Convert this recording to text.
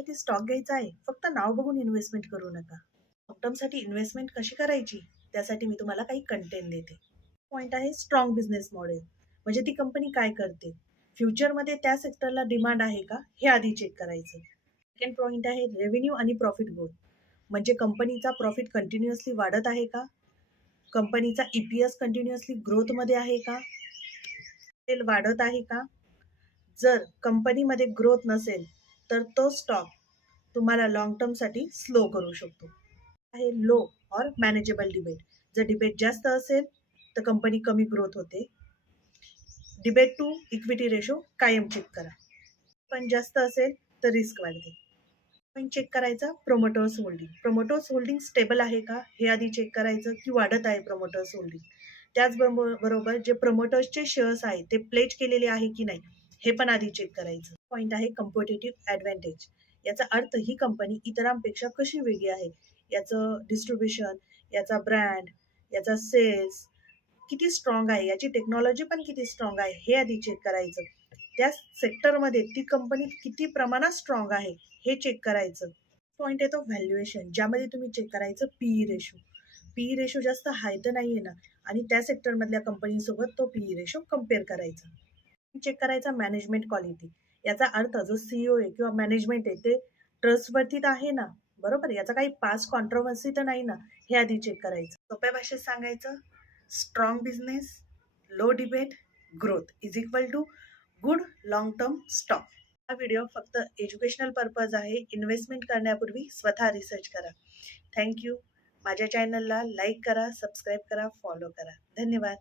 टर्मसाठी स्टॉक घ्यायचा आहे, फक्त नाव बघून इन्व्हेस्टमेंट करू नका. लॉंग टर्मसाठी इन्व्हेस्टमेंट कशी करायची, त्यासाठी मी तुम्हाला काही कंटेंट देते. पॉइंट आहे स्ट्रॉंग बिझनेस मॉडेल. म्हणजे ती कंपनी काय करते, फ्युचरमध्ये त्या सेक्टरला डिमांड आहे का, हे आधी चेक करायचं. सेकंड पॉइंट आहे रेव्हेन्यू आणि प्रॉफिट ग्रोथ. म्हणजे कंपनीचा प्रॉफिट कंटिन्युअसली वाढत आहे का, कंपनीचा EPS कंटिन्युअसली ग्रोथमध्ये आहे का, सेल वाढत आहे का. जर कंपनीमध्ये ग्रोथ नसेल तर तो स्टॉक तुम्हाला लॉंग टर्मसाठी स्लो करू शकतो. आहे लो और मॅनेजेबल डिबेट. जर डिबेट जास्त असेल तर कंपनी कमी ग्रोथ होते. डिबेट टू इक्विटी रेशो कायम चेक करा. पण जास्त असेल तर रिस्क वाढते. पण चेक करायचा promoters holding. Promoters holding stable आहे का हे आधी चेक करायचं, की वाढत आहे प्रोमोटर्स होल्डिंग. त्याचबरोबर जे प्रमोटर्सचे शेअर्स आहेत ते प्लेज केलेले आहे की नाही हे पण आधी चेक करायचं. पॉइंट आहे कम्पिटेटिव्ह ॲडव्हान्टेज. याचा अर्थ ही कंपनी इतरांपेक्षा कशी वेगळी आहे, याचं डिस्ट्रीब्युशन, याचा ब्रँड, याचा सेल्स किती स्ट्रॉंग आहे, याची टेक्नॉलॉजी पण किती स्ट्रॉंग आहे हे आधी चेक करायचं. त्या सेक्टरमध्ये ती कंपनी किती प्रमाणात स्ट्रॉंग आहे हे चेक करायचं. पॉइंट येतो व्हॅल्युएशन, ज्यामध्ये तुम्ही चेक करायचं PE रेशो. PE रेशो जास्त हाय तर नाही आहे ना, आणि त्या सेक्टरमधल्या कंपनीसोबत तो PE रेशो कम्पेअर करायचा. चेक करायचा मॅनेजमेंट क्वालिटी. याचा अर्थ जो CEO आहे किंवा मॅनेजमेंट आहे ते ट्रस्टवर्थी आहे ना, बरोबर, याचा काही पास्ट कॉन्ट्रोवर्सी तर नाही ना, हे आधी चेक करायचं. सोप्या भाषेत सांगायचं, स्ट्रॉंग बिझनेस, लो डिबेट, growth is equal to good long term stock. हा व्हिडिओ फक्त एज्युकेशनल पर्पज आहे. इन्व्हेस्टमेंट करण्यापूर्वी स्वतः रिसर्च करा. थँक्यू. माझ्या चॅनलला लाईक करा, सबस्क्राईब करा, फॉलो करा. धन्यवाद.